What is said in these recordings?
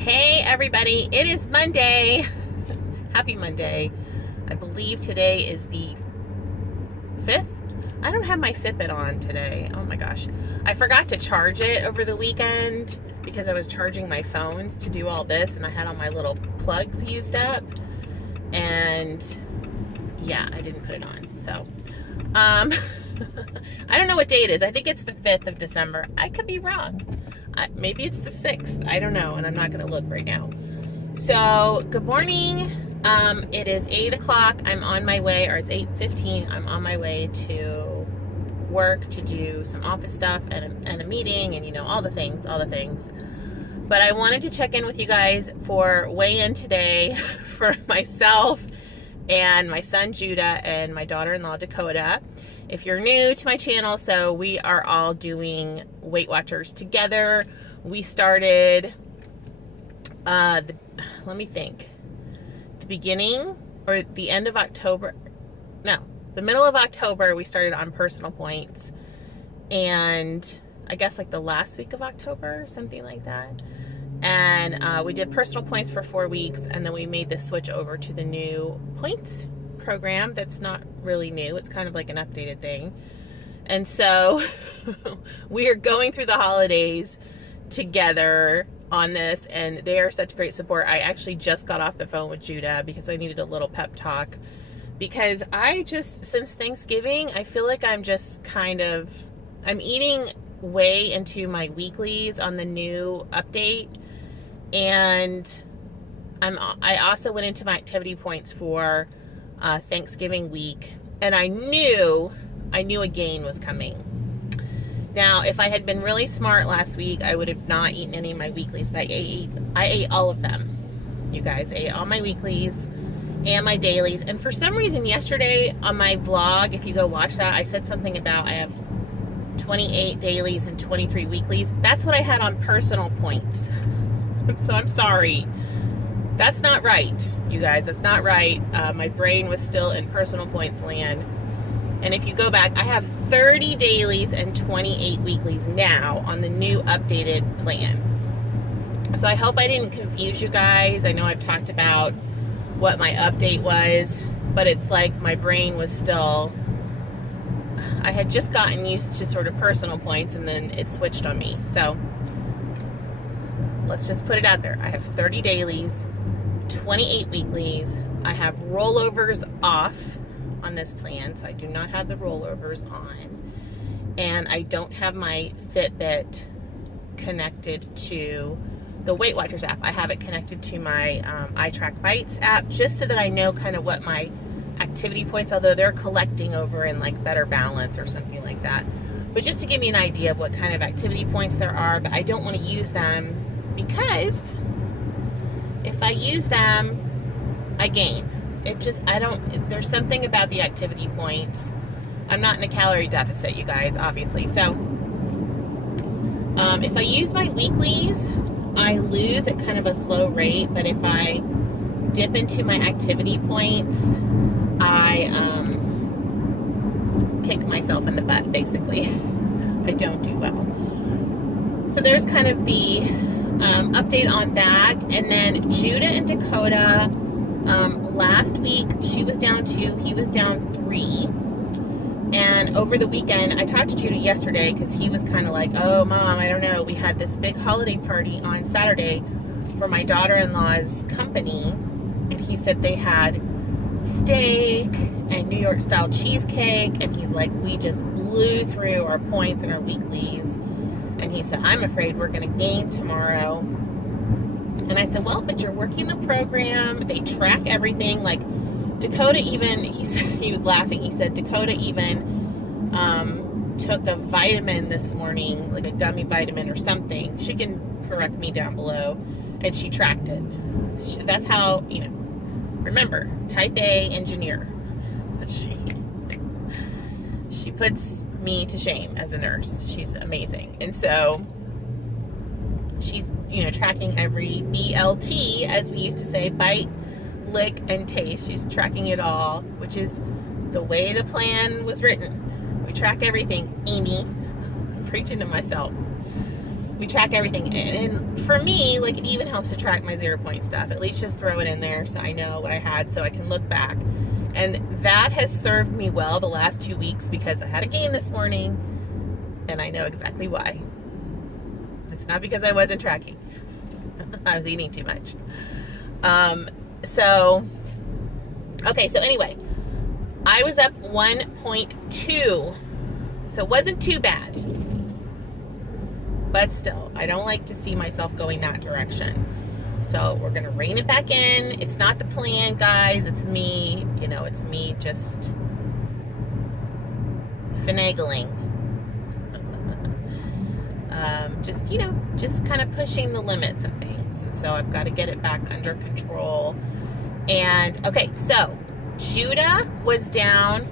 Hey everybody, it is Monday. Happy Monday. I believe today is the 5th. I don't have my Fitbit on today. Oh my gosh. I forgot to charge it over the weekend because I was charging my phones to do all this and I had all my little plugs used up. And yeah, I didn't put it on. So, I don't know what day it is. I think it's the 5th of December. I could be wrong. Maybe it's the 6th. I don't know, and I'm not going to look right now. So, good morning. It is 8 o'clock. I'm on my way, or it's 8:15. I'm on my way to work to do some office stuff and a meeting and, you know, all the things. But I wanted to check in with you guys for weigh-in today for myself and my son Judah and my daughter-in-law Dakota. If you're new to my channel, so we are all doing Weight Watchers together. We started, let me think, the beginning or the end of October, no, the middle of October, we started on Personal Points, and I guess like the last week of October, something like that. And we did Personal Points for 4 weeks, and then we made the switch over to the new Points program that's not really new. It's kind of like an updated thing. And so we are going through the holidays together on this, and they are such great support. I actually just got off the phone with Judah because I needed a little pep talk, because I just, since Thanksgiving, I feel like I'm just kind of, I'm eating way into my weeklies on the new update, and I also went into my activity points for Thanksgiving week, and I knew a gain was coming. Now, if I had been really smart last week, I would have not eaten any of my weeklies, but I ate all of them. You guys, I ate all my weeklies and my dailies. And for some reason yesterday on my vlog, if you go watch that, I said something about I have 28 dailies and 23 weeklies. That's what I had on Personal Points. So I'm sorry. That's not right, you guys. That's not right. My brain was still in Personal Points land. And if you go back, I have 30 dailies and 28 weeklies now on the new updated plan. So I hope I didn't confuse you guys. I know I've talked about what my update was, but it's like my brain was still, I had just gotten used to sort of Personal Points, and then it switched on me. So let's just put it out there. I have 30 dailies, 28 weeklies. I have rollovers off on this plan, so I do not have the rollovers on, and I don't have my Fitbit connected to the Weight Watchers app. I have it connected to my iTrackBites app, just so that I know kind of what my activity points, although they're collecting over in like Better Balance or something like that, but just to give me an idea of what kind of activity points there are. But I don't want to use them, because if I use them, I gain. It just, there's something about the activity points. I'm not in a calorie deficit, you guys, obviously. So, if I use my weeklies, I lose at kind of a slow rate. But if I dip into my activity points, I kick myself in the butt, basically. I don't do well. So there's kind of the update on that. And then Judah and Dakota, last week she was down 2, he was down 3, and over the weekend, I talked to Judah yesterday because he was kind of like, oh mom, I don't know, we had this big holiday party on Saturday for my daughter-in-law's company, and he said they had steak and New York style cheesecake, and he's like, we just blew through our points and our weeklies, and he said, I'm afraid we're gonna gain tomorrow. And I said, well, but you're working the program. They track everything. Like Dakota even, he was laughing. He said Dakota even took a vitamin this morning, like a gummy vitamin or something. She can correct me down below. And she tracked it. That's how, you know, remember, type A engineer. She puts me to shame as a nurse. She's amazing. And so she's, you know, tracking every BLT, as we used to say, bite, lick, and taste. She's tracking it all, which is the way the plan was written. We track everything, Amy. I'm preaching to myself. we track everything. And for me, like, it even helps to track my 0 point stuff. At least just throw it in there so I know what I had, so I can look back. And that has served me well the last 2 weeks, because I had a gain this morning and I know exactly why. It's not because I wasn't tracking. I was eating too much. Okay, so anyway, I was up 1.2, so it wasn't too bad. But still, I don't like to see myself going that direction. So we're gonna rein it back in. It's not the plan, guys. It's me, you know, it's me just finagling. Just, you know, just kind of pushing the limits of things. And so I've got to get it back under control. And, okay, so Judah was down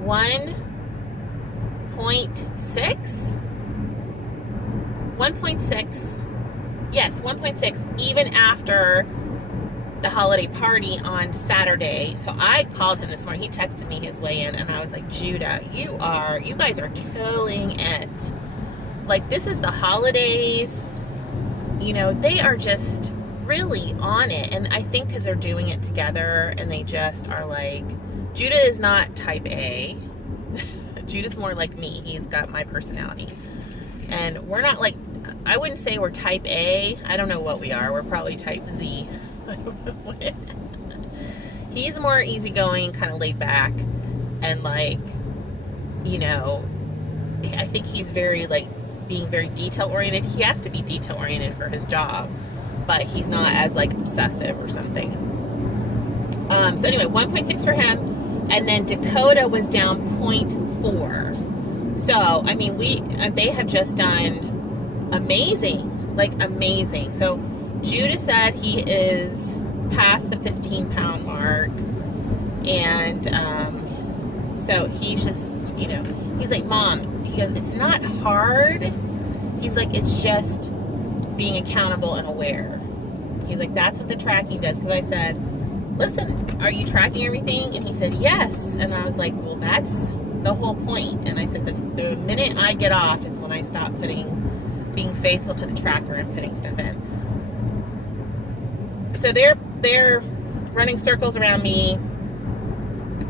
1.6. 1.6. Yes, 1.6, even after the holiday party on Saturday. So I called him this morning. He texted me his way in, and I was like, Judah, you guys are killing it. Like, this is the holidays. You know, they are just really on it. And I think because they're doing it together, and they just are like, Judah is not type A. Judah's more like me. He's got my personality. And we're not like, I wouldn't say we're type A. I don't know what we are. We're probably type Z. He's more easygoing, kind of laid back, and like, you know, I think he's very like being very detail oriented. He has to be detail oriented for his job, but he's not as like obsessive or something. So anyway, 1.6 for him, and then Dakota was down 0.4. So I mean, they have just done amazing, like amazing. So Judah said he is past the 15-pound mark, and so he's just, you know, he's like, Mom, he goes, it's not hard. He's like, it's just being accountable and aware. He's like, that's what the tracking does. Because I said, listen, are you tracking everything? And he said, yes. And I was like, well, that's the whole point. And I said, the minute I get off is when I stop being faithful to the tracker and putting stuff in. So they're running circles around me,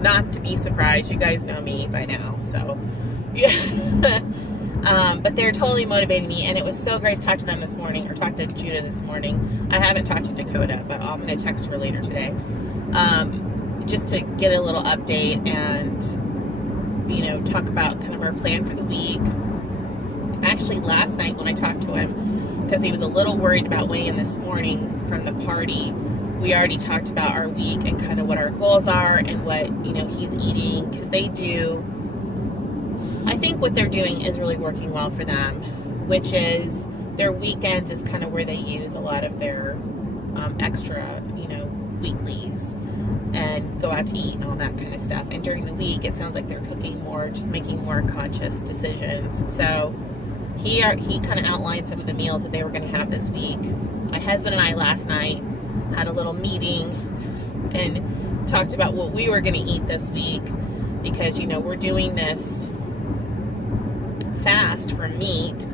not to be surprised. You guys know me by now, so yeah. But they're totally motivating me, and it was so great to talk to them this morning, or talk to Judah this morning. I haven't talked to Dakota, but I'm going to text her later today, just to get a little update and, you know, talk about kind of our plan for the week. Actually, last night when I talked to him, because he was a little worried about weighing this morning from the party, we already talked about our week and kind of what our goals are and what, you know, he's eating, because they do, I think what they're doing is really working well for them, which is their weekends is kind of where they use a lot of their extra, you know, weeklies and go out to eat and all that kind of stuff. And during the week, it sounds like they're cooking more, just making more conscious decisions. So he kind of outlined some of the meals that they were going to have this week. My husband and I last night had a little meeting and talked about what we were going to eat this week, because, you know, we're doing this fast for meat.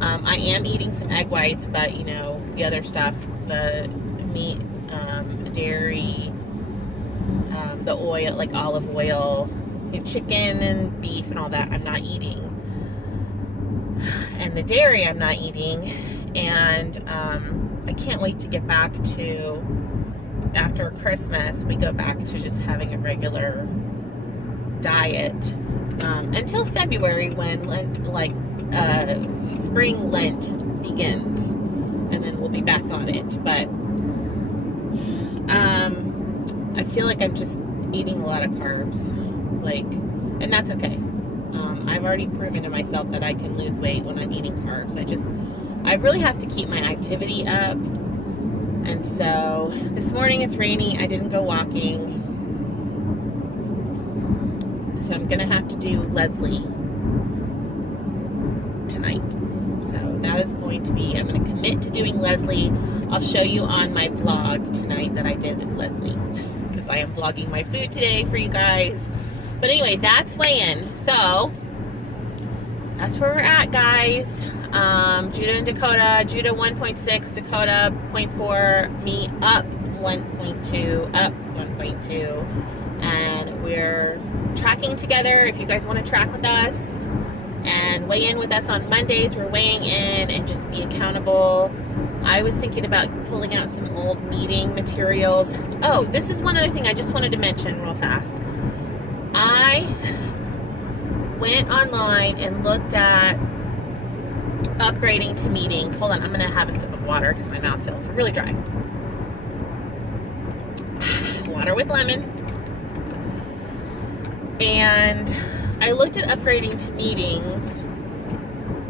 I am eating some egg whites, but, you know, the other stuff, the meat, dairy, the oil, like olive oil, chicken and beef and all that, I'm not eating. And the dairy I'm not eating. And I can't wait to get back to, after Christmas, we go back to just having a regular diet until February, when Lent, like spring Lent begins, and then we'll be back on it. But I feel like I'm just eating a lot of carbs, like, and that's okay. I've already proven to myself that I can lose weight when I'm eating carbs. I really have to keep my activity up. And so this morning it's rainy. I didn't go walking. So I'm going to have to do Leslie tonight. So that is going to be, I'm going to commit to doing Leslie. I'll show you on my vlog tonight that I did Leslie, because I am vlogging my food today for you guys. But anyway, that's weigh-in. So that's where we're at, guys. Judah and Dakota. Judah 1.6, Dakota 0.4, me up 1.2, up 1.2. And we're tracking together. If you guys want to track with us and weigh in with us on Mondays, we're weighing in and just be accountable. I was thinking about pulling out some old meeting materials. Oh, this is one other thing I just wanted to mention real fast. I went online and looked at upgrading to meetings. Hold on, I'm going to have a sip of water because my mouth feels really dry. Water with lemon. And I looked at upgrading to meetings.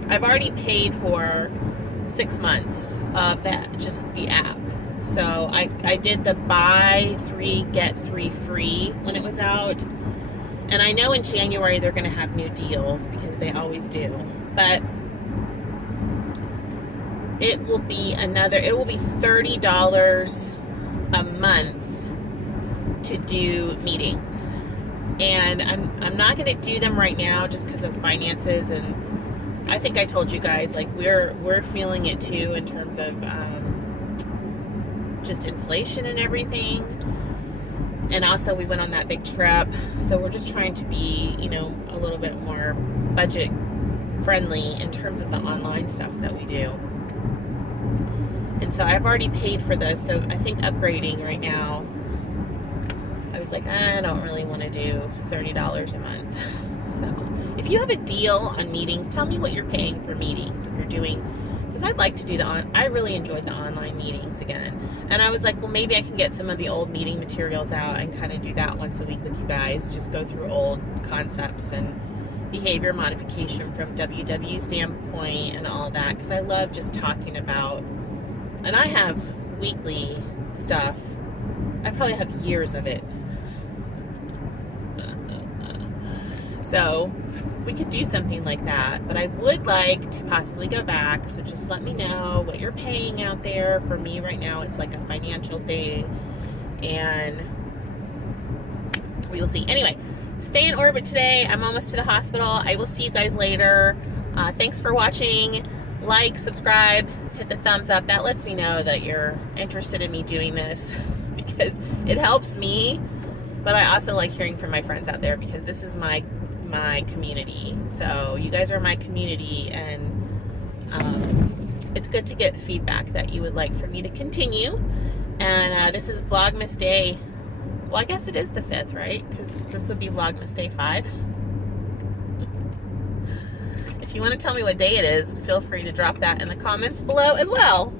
I've already paid for 6 months of that, just the app. So I did the buy 3 get 3 free when it was out. And I know in January they're going to have new deals because they always do. But it will be $30 a month to do meetings. And I'm not going to do them right now just because of finances, and I think I told you guys, like, we're feeling it too in terms of just inflation and everything. And also we went on that big trip, so we're just trying to be, you know, a little bit more budget friendly in terms of the online stuff that we do. And so I've already paid for this, so I think upgrading right now, I was like, I don't really want to do $30 a month. So if you have a deal on meetings, tell me what you're paying for meetings if you're doing, because I'd like to do I really enjoyed the online meetings again. And I was like, well, maybe I can get some of the old meeting materials out and kind of do that once a week with you guys. Just go through old concepts and behavior modification from WW standpoint and all that, because I love just talking about, and I have weekly stuff. I probably have years of it. So we could do something like that, but I would like to possibly go back. So just let me know what you're paying out there. For me right now, it's like a financial thing, and we will see. Anyway, stay in orbit today. I'm almost to the hospital. I will see you guys later. Thanks for watching. Like, subscribe, hit the thumbs up. That lets me know that you're interested in me doing this because it helps me, but I also like hearing from my friends out there because this is my community. So you guys are my community, and it's good to get feedback that you would like for me to continue. And this is Vlogmas Day. Well, I guess it is the 5th, right? Because this would be Vlogmas Day 5. If you want to tell me what day it is, feel free to drop that in the comments below as well.